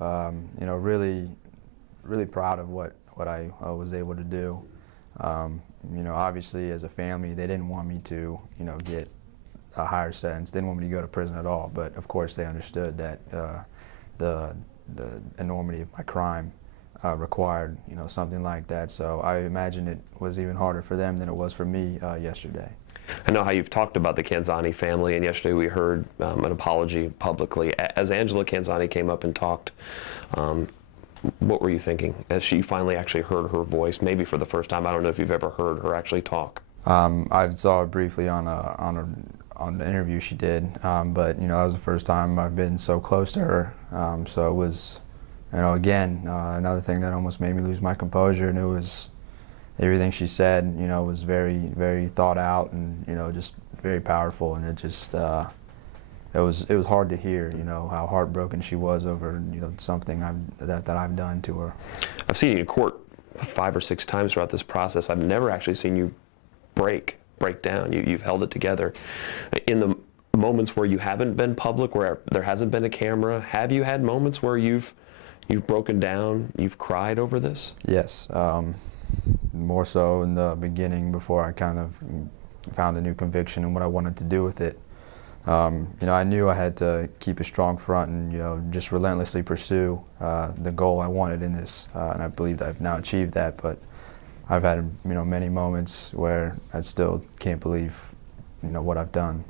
You know, really proud of what I was able to do. You know, obviously as a family, they didn't want me to, you know, get a higher sentence. They didn't want me to go to prison at all. But of course, they understood that the enormity of my crime required, you know, something like that. So I imagine it was even harder for them than it was for me yesterday. I know how you've talked about the Canzani family, and yesterday we heard an apology publicly. As Angela Canzani came up and talked, what were you thinking as she finally actually heard her voice, maybe for the first time? I don't know if you've ever heard her actually talk. I saw it briefly on the interview she did, but you know, that was the first time I've been so close to her. So it was, you know, again, another thing that almost made me lose my composure, and it was everything she said, you know, was very thought out, and you know, just very powerful, and it just it was hard to hear, you know, how heartbroken she was over, you know, something that I've done to her. I've seen you in court 5 or 6 times throughout this process. I've never actually seen you break down. You've held it together. In the moments where you haven't been public, where there hasn't been a camera, have you had moments where you've broken down, you've cried over this? Yes, more so in the beginning, before I kind of found a new conviction and what I wanted to do with it. You know, I knew I had to keep a strong front and, you know, just relentlessly pursue the goal I wanted in this, and I believe that I've now achieved that. But I've had, you know, many moments where I still can't believe, you know, what I've done.